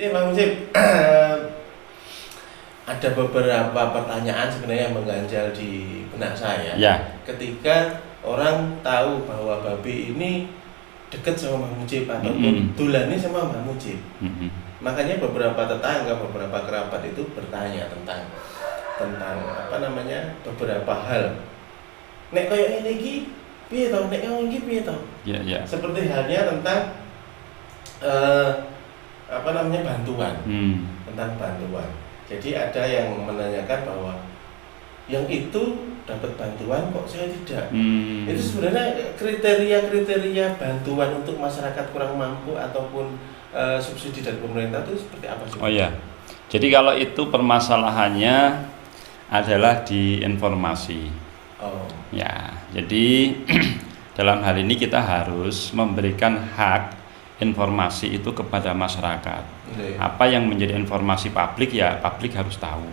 Jadi Bang Mujib, ada beberapa pertanyaan sebenarnya yang mengganjal di benak saya. Ya. Ketika orang tahu bahwa babi ini dekat sama Bang Mujib ataupun dulani sama Bang Mujib. Makanya beberapa tetangga, beberapa kerabat itu bertanya tentang beberapa hal. Nek koyo ini iki piye to? Nek koyo iki piye to? Ya. Seperti halnya tentang bantuan. Tentang bantuan. Jadi ada yang menanyakan bahwa yang itu dapat bantuan kok saya tidak. Itu sebenarnya kriteria bantuan untuk masyarakat kurang mampu ataupun subsidi dari pemerintah itu seperti apa sih? Oh ya. Jadi kalau itu permasalahannya adalah di informasi. Oh. Ya. Jadi dalam hal ini kita harus memberikan hak informasi itu kepada masyarakat. Apa yang menjadi informasi publik ya publik harus tahu.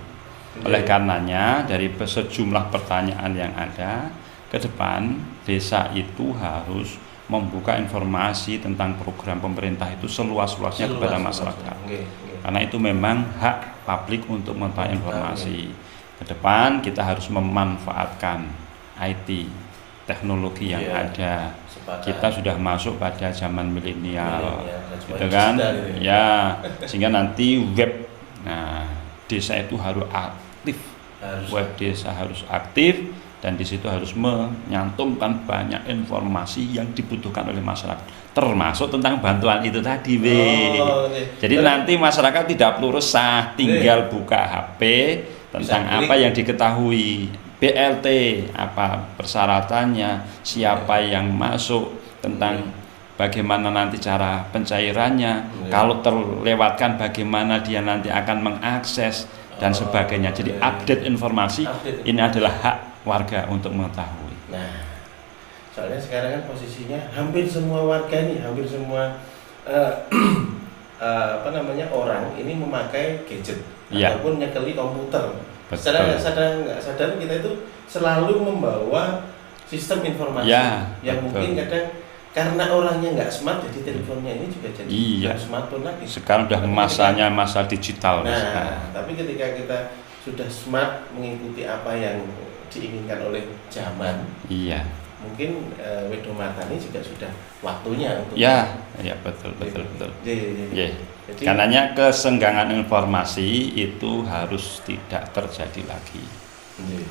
Oleh karenanya dari sejumlah pertanyaan yang ada ke depan, desa itu harus membuka informasi tentang program pemerintah itu seluas-luasnya kepada masyarakat. Karena itu memang hak publik untuk mengetahui informasi. Ke depan kita harus memanfaatkan IT, teknologi yang ada. Kita sudah masuk pada zaman milenial, gitu kan? Ya, sehingga nanti web, desa itu harus aktif, web desa harus aktif, dan di situ harus menyantumkan banyak informasi yang dibutuhkan oleh masyarakat, termasuk tentang bantuan itu tadi, Jadi nanti masyarakat tidak perlu resah, tinggal buka HP tentang apa yang diketahui. BLT apa persyaratannya, siapa yang masuk, tentang bagaimana nanti cara pencairannya, kalau terlewatkan bagaimana dia nanti akan mengakses dan sebagainya. Jadi update informasi ini adalah hak warga untuk mengetahui. Nah, soalnya sekarang kan posisinya hampir semua warga nih, hampir semua orang ini memakai gadget ataupun nyekeli komputer. Secara nggak sadar kita itu selalu membawa sistem informasi yang mungkin kadang karena orangnya nggak smart, jadi teleponnya ini juga jadi smartphone lagi. Sekarang udah masanya masa digital. Tapi ketika kita sudah smart mengikuti apa yang diinginkan oleh zaman, mungkin Wedomartani juga sudah waktunya untuk betul. Jadi, karenanya kesenggangan informasi itu harus tidak terjadi lagi,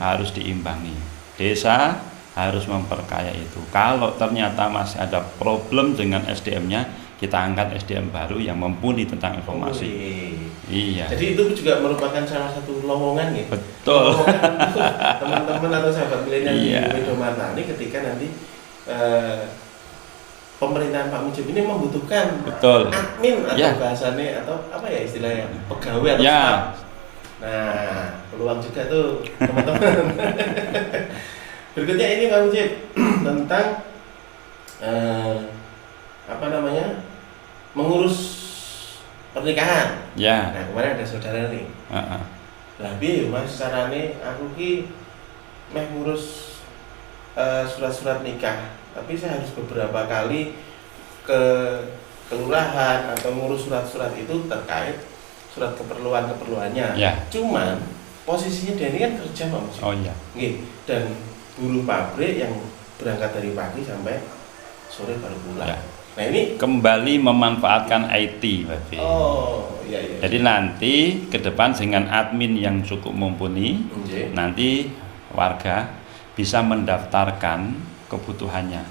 harus diimbangi. Desa harus memperkaya itu. Kalau ternyata masih ada problem dengan SDM-nya, kita angkat SDM baru yang mumpuni tentang informasi. Jadi itu juga merupakan salah satu lowongan ya. Betul. Teman-teman atau sahabat milenial di Wedomartani ketika nanti pemerintahan Pak Mujib ini membutuhkan admin atau bahasanya atau apa ya istilahnya, pegawai atau staf. Nah, peluang juga tuh teman-teman. Berikutnya ini Pak Mujib tentang mengurus pernikahan. Nah, kemarin ada saudara nih. Lah piye Mas carane aku ki meh ngurus surat-surat nikah, tapi saya harus beberapa kali ke kelurahan atau ngurus surat-surat itu terkait surat keperluannya. Cuman posisinya dia ini kan kerja Pak Mujib. Dan buruh pabrik yang berangkat dari pagi sampai sore baru pulang. Nah ini kembali memanfaatkan IT, Bapak. Jadi nanti ke depan dengan admin yang cukup mumpuni, nanti warga bisa mendaftarkan kebutuhannya,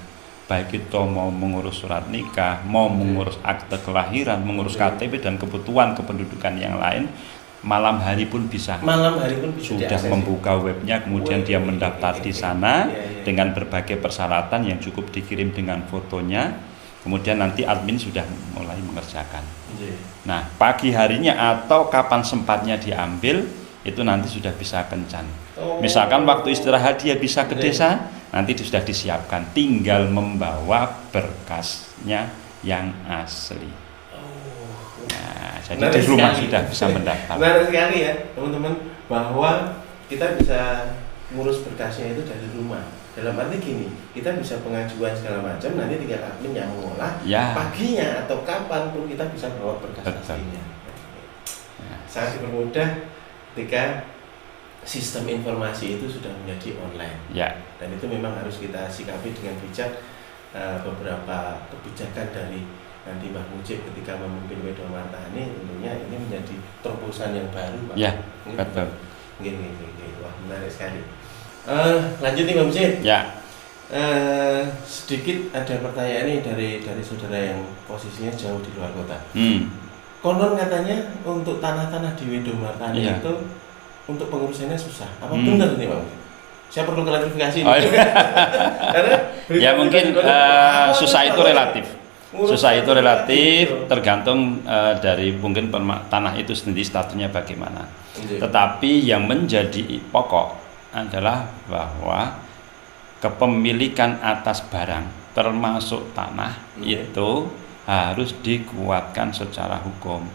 baik itu mau mengurus surat nikah, mau mengurus akte kelahiran, mengurus KTP dan kebutuhan kependudukan yang lain. Malam hari pun bisa. Sudah membuka webnya, kemudian dia mendaftar di sana dengan berbagai persyaratan yang cukup dikirim dengan fotonya. Kemudian nanti admin sudah mulai mengerjakan. Nah, pagi harinya atau kapan sempatnya diambil itu nanti sudah bisa kencan. Misalkan waktu istirahat dia bisa ke desa, nanti sudah disiapkan, tinggal membawa berkasnya yang asli. Nah, jadi di rumah sudah bisa mendaftar. Menarik sekali ya teman-teman, bahwa kita bisa ngurus berkasnya itu dari rumah. Dalam arti gini, kita bisa pengajuan segala macam, nanti tinggal admin yang mengolah. Paginya atau kapan pun kita bisa bawa berkas aslinya. sangat dipermudah ketika sistem informasi itu sudah menjadi online. Ya. Dan itu memang harus kita sikapi dengan bijak. Beberapa kebijakan dari nanti Mbah Mujib ketika memimpin Wedomarta ini tentunya ini menjadi terobosan yang baru, Pak. Ya, betul. Gini. Wah, menarik sekali. Lanjut nih Mbah Mujib. Ya. Sedikit ada pertanyaan nih dari saudara yang posisinya jauh di luar kota. Konon katanya untuk tanah-tanah di Wedomarta itu untuk pengurusannya susah. Apa benar nih Pak? Saya perlu klarifikasi. Karena ya mungkin susah itu relatif. Susah itu relatif tergantung dari mungkin tanah itu sendiri statusnya bagaimana. Tetapi yang menjadi pokok adalah bahwa kepemilikan atas barang termasuk tanah itu harus dikuatkan secara hukum.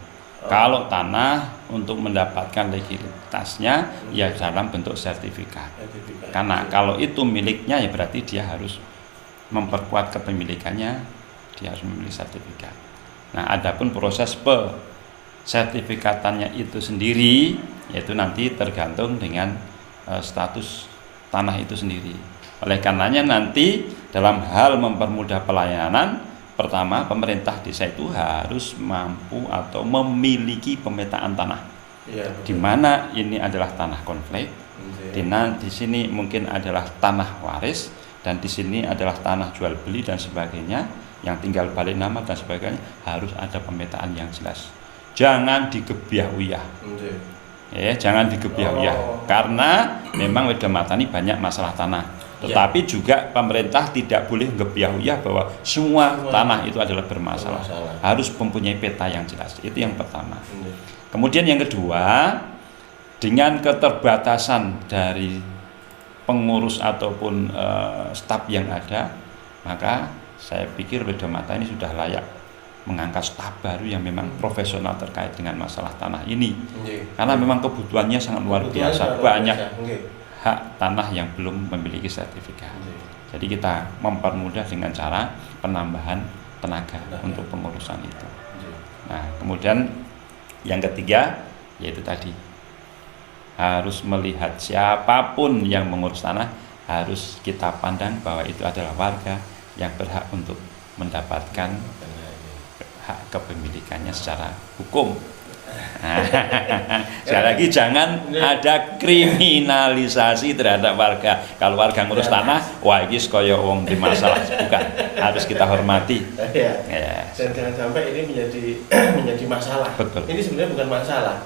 Kalau tanah untuk mendapatkan legalitasnya ya dalam bentuk sertifikat. Karena kalau itu miliknya ya berarti dia harus memperkuat kepemilikannya, dia harus memiliki sertifikat. Nah, adapun proses sertifikatannya itu sendiri yaitu nanti tergantung dengan status tanah itu sendiri. Oleh karenanya nanti dalam hal mempermudah pelayanan, pertama, pemerintah desa itu harus mampu atau memiliki pemetaan tanah, di mana ini adalah tanah konflik, di sini mungkin adalah tanah waris, dan di sini adalah tanah jual beli dan sebagainya, yang tinggal balik nama dan sebagainya, harus ada pemetaan yang jelas. Jangan digebiah-uyah, jangan digebiah-uyah, karena memang Wedomarta ini banyak masalah tanah. Tetapi juga pemerintah tidak boleh ngebiah-uyah bahwa semua tanah itu adalah bermasalah. Harus mempunyai peta yang jelas. Itu yang pertama. Kemudian yang kedua, dengan keterbatasan dari pengurus ataupun staf yang ada, maka saya pikir Wedomarta ini sudah layak mengangkat staf baru yang memang profesional terkait dengan masalah tanah ini. Karena memang kebutuhannya sangat luar biasa. Banyak hak tanah yang belum memiliki sertifikat. Jadi kita mempermudah dengan cara penambahan tenaga untuk pengurusan itu. Nah, kemudian yang ketiga yaitu tadi harus melihat siapapun yang mengurus tanah harus kita pandang bahwa itu adalah warga yang berhak untuk mendapatkan hak kepemilikannya secara hukum. Sekali lagi jangan ada kriminalisasi terhadap warga. Kalau warga ngurus tanah, wah ini kaya wong di masalah, bukan. Harus kita hormati. Dan jangan sampai ini menjadi masalah. Betul. Ini sebenarnya bukan masalah.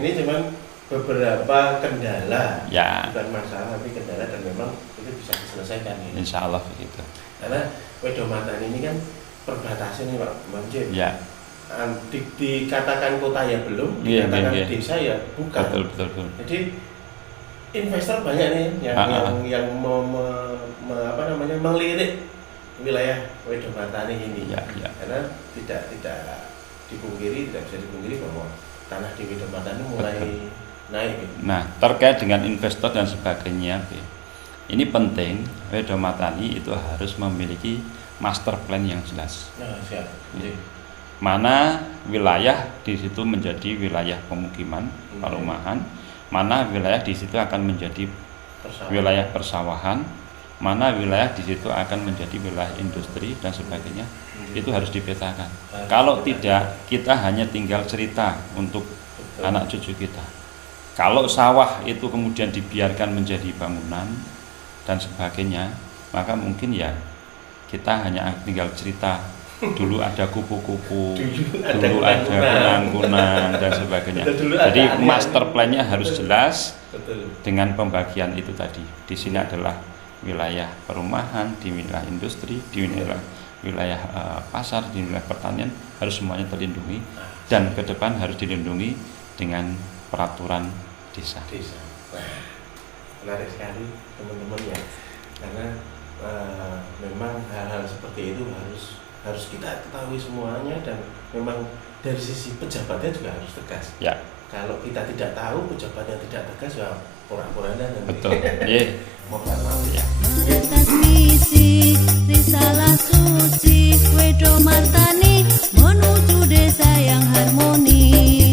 Ini cuma beberapa kendala. Bukan masalah tapi kendala dan memang itu bisa diselesaikan. Insya Allah begitu. Karena Wedomarta ini kan perbatasan nih Pak Mujib. Dikatakan kota ya belum, dikatakan desa ya bukan. Betul. Jadi investor banyak nih yang melirik wilayah Wedomarta ini. Karena tidak bisa dipungkiri bahwa tanah di Wedomarta ini mulai naik. Nah, terkait dengan investor dan sebagainya, ini penting Wedomarta itu harus memiliki master plan yang jelas. Mana wilayah di situ menjadi wilayah pemukiman, perumahan, mana wilayah di situ akan menjadi wilayah persawahan, mana wilayah di situ akan menjadi wilayah industri dan sebagainya. Itu harus dipetakan. Kalau tidak, kita hanya tinggal cerita untuk anak cucu kita. Kalau sawah itu kemudian dibiarkan menjadi bangunan dan sebagainya, maka mungkin ya kita hanya tinggal cerita. Dulu ada kupu-kupu, dulu ada kunang-kunang dan sebagainya. Jadi master plan-nya harus jelas dengan pembagian itu tadi. Di sini adalah wilayah perumahan, di wilayah industri, di wilayah pasar, di wilayah pertanian, harus semuanya terlindungi dan ke depan harus dilindungi dengan peraturan desa. Nah, menarik sekali teman-teman ya, karena memang hal-hal seperti itu harus kita ketahui semuanya dan memang dari sisi pejabatnya juga harus tegas. Kalau kita tidak tahu, pejabatnya tidak tegas ya pura-puranya nanti. Betul. Maaf ya. Atas misi risalah suci Wedomarta menuju desa yang harmoni.